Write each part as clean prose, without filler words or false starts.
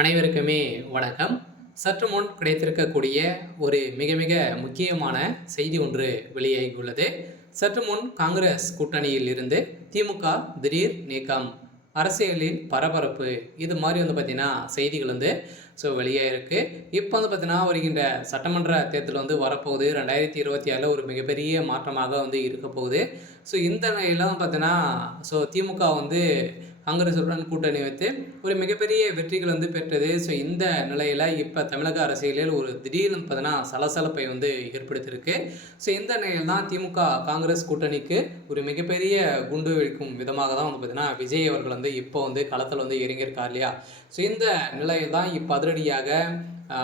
அனைவருக்குமே வணக்கம். சற்று முன் கிடைத்திருக்கக்கூடிய ஒரு மிக மிக முக்கியமான செய்தி ஒன்று வெளியாகியுள்ளது. சற்று முன் காங்கிரஸ் கூட்டணியில் இருந்து திமுக திடீர் நீக்கம், அரசியலில் பரபரப்பு, இது மாதிரி பார்த்தீங்கன்னா செய்திகள் வெளியாயிருக்கு. இப்போ பார்த்தீங்கன்னா வருகின்ற சட்டமன்ற தேர்தல் வரப்போகுது. 2026 ஒரு மிகப்பெரிய மாற்றமாக இருக்க போகுது. இந்த நிலையில பார்த்தீங்கன்னா திமுக காங்கிரசுடன் கூட்டணி வைத்து ஒரு மிகப்பெரிய வெற்றிகள் பெற்றது. இந்த நிலையில் இப்போ தமிழக அரசியலில் ஒரு திடீர்னு பார்த்தீங்கன்னா சலசலப்பை ஏற்படுத்தியிருக்கு. இந்த நிலையில் தான் திமுக காங்கிரஸ் கூட்டணிக்கு ஒரு மிகப்பெரிய குண்டு வைக்கும் விதமாக தான் பார்த்தீங்கன்னா விஜய் அவர்கள் இப்போ களத்தில் இறங்கியிருக்கார் இல்லையா. இந்த நிலையில் தான் இப்போ அதிரடியாக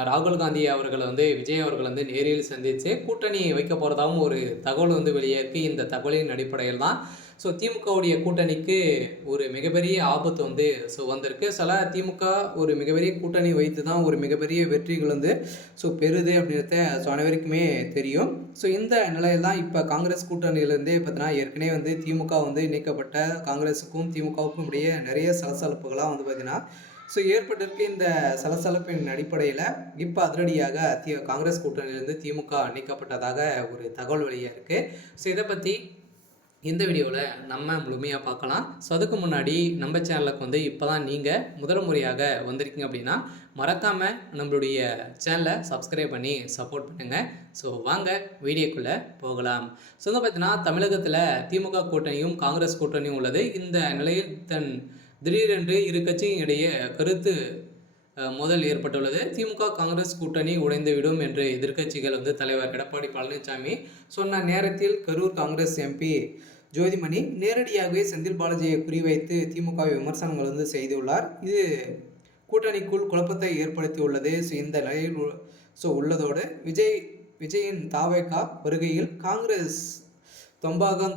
ராகுல் காந்தி அவர்கள் விஜய் அவர்கள் நேரில் சந்தித்து கூட்டணி வைக்க போகிறதாகவும் ஒரு தகவல் வெளியாகி, இந்த தகவலின் அடிப்படையில் தான் திமுகவுடைய கூட்டணிக்கு ஒரு மிகப்பெரிய ஆபத்து வந்திருக்கு. திமுக ஒரு மிகப்பெரிய கூட்டணி வைத்து தான் ஒரு மிகப்பெரிய வெற்றிகள் பெறுது அப்படின்றத அனைவருக்குமே தெரியும். இந்த நிலையில் தான் இப்போ காங்கிரஸ் கூட்டணியிலேருந்தே பார்த்தீங்கன்னா ஏற்கனவே திமுக நீக்கப்பட்ட காங்கிரஸுக்கும் திமுகவுக்கும் இடையே நிறைய சலசலப்புகளாக பார்த்தீங்கன்னா ஏற்பட்டிருக்கு. இந்த சலசலப்பின் அடிப்படையில் இப்போ அதிரடியாக காங்கிரஸ் கூட்டணியிலிருந்து திமுக நீக்கப்பட்டதாக ஒரு தகவல் வெளியாக இருக்குது. இதை பற்றி இந்த வீடியோவில் நம்ம முழுமையாக பார்க்கலாம். அதுக்கு முன்னாடி நம்ம சேனலுக்கு இப்போ தான் நீங்கள் முதல் முறையாக வந்திருக்கீங்க அப்படின்னா மறக்காமல் நம்மளுடைய சேனலை சப்ஸ்கிரைப் பண்ணி சப்போர்ட் பண்ணுங்கள். வாங்க வீடியோக்குள்ளே போகலாம். பார்த்தீங்கன்னா தமிழகத்தில் திமுக கூட்டணியும் காங்கிரஸ் கூட்டணியும் உள்ளது. இந்த நிலையில் திடீரென்று இரு கட்சியின் இடையே கருத்து மோதல் ஏற்பட்டுள்ளது. திமுக காங்கிரஸ் கூட்டணி உடைந்துவிடும் என்று எதிர்க்கட்சிகள் தலைவர் எடப்பாடி பழனிசாமி சொன்ன நேரத்தில் கரூர் காங்கிரஸ் எம்பி ஜோதிமணி நேரடியாகவே செந்தில் பாலாஜியை குறிவைத்து திமுக விமர்சனங்கள் செய்துள்ளார். இது கூட்டணிக்குள் குழப்பத்தை ஏற்படுத்தியுள்ளது. இந்த நிலையில் உள்ளதோடு விஜயின் தாவேகா வருகையில் காங்கிரஸ் தெம்பாக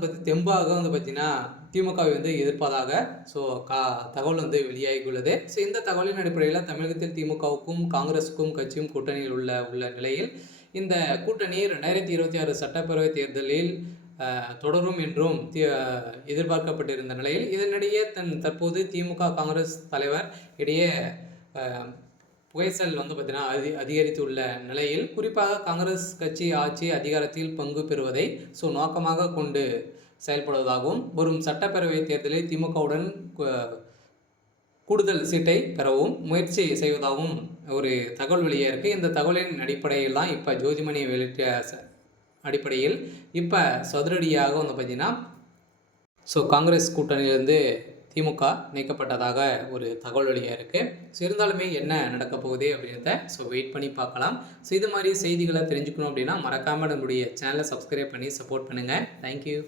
பார்த்தீங்கன்னா திமுகவை எதிர்ப்பதாக தகவல் வெளியாகியுள்ளது. இந்த தகவலின் அடிப்படையில் தமிழகத்தில் திமுகவுக்கும் காங்கிரஸுக்கும் கட்சியும் கூட்டணியில் உள்ள நிலையில் இந்த கூட்டணி 2026 சட்டப்பேரவை தேர்தலில் தொடரும் என்றும் எதிர்பார்க்கப்பட்டிருந்த நிலையில் இதனிடையே தற்போது திமுக காங்கிரஸ் தலைவர் இடையே புகைச்சல் பார்த்தீங்கன்னா அதிகரித்துள்ள நிலையில் குறிப்பாக காங்கிரஸ் கட்சி ஆட்சி அதிகாரத்தில் பங்கு பெறுவதை நோக்கமாக கொண்டு செயல்படுவதாகவும் வரும் சட்டப்பேரவை தேர்தலில் திமுகவுடன் கூடுதல் சீட்டை பெறவும் முயற்சி செய்வதாகவும் ஒரு தகவல் வெளியே இருக்குது. இந்த தகவலின் அடிப்படையில் தான் இப்போ ஜோதிமணி வெளியிட்ட அடிப்படையில் இப்போ சதுரடியாக பார்த்தீங்கன்னா காங்கிரஸ் கூட்டணியிலிருந்து திமுக நீக்கப்பட்டதாக ஒரு தகவல் வெளியாக இருக்குது. இருந்தாலுமே என்ன நடக்க போகுது அப்படின்றத வெயிட் பண்ணி பார்க்கலாம். இது மாதிரி செய்திகளை தெரிஞ்சுக்கணும் அப்படின்னா மறக்காமல் நம்மளுடைய சேனலை சப்ஸ்கிரைப் பண்ணி சப்போர்ட் பண்ணுங்கள். தேங்க்யூ.